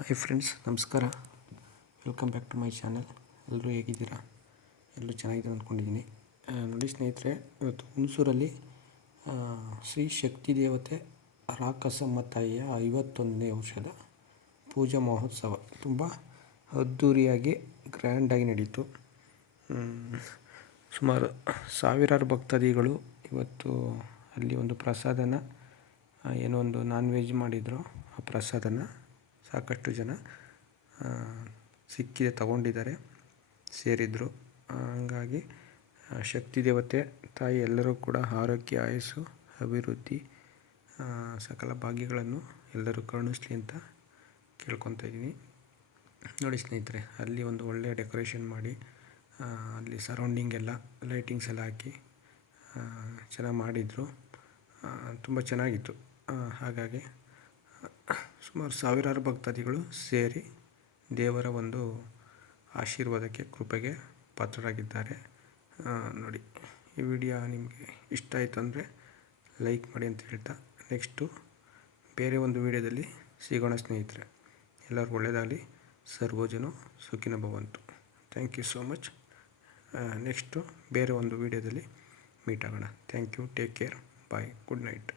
Hi friends, ನಮಸ್ಕಾರ. Welcome back to my channel. ಎಲ್ಲರೂ ಹೇಗಿದ್ದೀರಾ? ಎಲ್ಲರೂ ಚೆನ್ನಾಗಿದೆ ಅಂದ್ಕೊಂಡಿದ್ದೀನಿ. ನೋಡಿ ಸ್ನೇಹಿತರೆ, ಇವತ್ತು ಹುಣಸೂರಲ್ಲಿ ಶ್ರೀ ಶಕ್ತಿ ದೇವತೆ ರಾಕಸಮ್ಮ ತಾಯಿಯ 51ನೇ ವರ್ಷದ ಪೂಜಾ ಮಹೋತ್ಸವ ತುಂಬ ಅದ್ಧೂರಿಯಾಗಿ ಗ್ರ್ಯಾಂಡಾಗಿ ನಡೀತು. ಸುಮಾರು ಸಾವಿರಾರು ಭಕ್ತಾದಿಗಳು ಇವತ್ತು ಅಲ್ಲಿ ಒಂದು ಪ್ರಸಾದನ ಏನೋ ಒಂದು ನಾನ್ ವೆಜ್ ಮಾಡಿದರು. ಆ ಪ್ರಸಾದನ ಸಾಕಷ್ಟು ಜನ ಸಿಕ್ಕಿದೆ ತಗೊಂಡಿದ್ದಾರೆ, ಸೇರಿದರು. ಹಂಗಾಗಿ ಶಕ್ತಿ ದೇವತೆ ತಾಯಿ ಎಲ್ಲರೂ ಕೂಡ ಆರೋಗ್ಯ, ಆಯಸ್ಸು, ಅಭಿವೃದ್ಧಿ, ಸಕಲ ಭಾಗ್ಯಗಳನ್ನು ಎಲ್ಲರೂ ಕರುಣಿಸಲಿ ಅಂತ ಕೇಳ್ಕೊತಾ ಇದ್ದೀನಿ. ನೋಡಿ ಸ್ನೇಹಿತರೆ, ಅಲ್ಲಿ ಒಂದು ಒಳ್ಳೆಯ ಡೆಕೋರೇಷನ್ ಮಾಡಿ ಅಲ್ಲಿ ಸರೌಂಡಿಂಗ್ ಎಲ್ಲ ಲೈಟಿಂಗ್ಸ್ ಎಲ್ಲ ಹಾಕಿ ಚೆನ್ನಾಗಿ ಮಾಡಿದರು. ತುಂಬ ಚೆನ್ನಾಗಿತ್ತು. ಹಾಗಾಗಿ ಸುಮಾರು ಸಾವಿರಾರು ಭಕ್ತಾದಿಗಳು ಸೇರಿ ದೇವರ ಒಂದು ಆಶೀರ್ವಾದಕ್ಕೆ, ಕೃಪೆಗೆ ಪಾತ್ರರಾಗಿದ್ದಾರೆ. ನೋಡಿ, ಈ ವಿಡಿಯೋ ನಿಮಗೆ ಇಷ್ಟ ಆಯಿತು ಅಂದರೆ ಲೈಕ್ ಮಾಡಿ ಅಂತ ಹೇಳ್ತಾ, ನೆಕ್ಸ್ಟು ಬೇರೆ ಒಂದು ವಿಡಿಯೋದಲ್ಲಿ ಸಿಗೋಣ ಸ್ನೇಹಿತರೆ. ಎಲ್ಲರಿಗೂ ಒಳ್ಳೆಯದಾಗಲಿ. ಸರ್ವಜನೋ ಸುಖಿನೋ ಭವಂತು. Thank you so much. Next ಬೇರೆ ಒಂದು ವಿಡಿಯೋದಲ್ಲಿ ಮೀಟ್ ಆಗೋಣ. Thank you. Take care. Bye. Good night.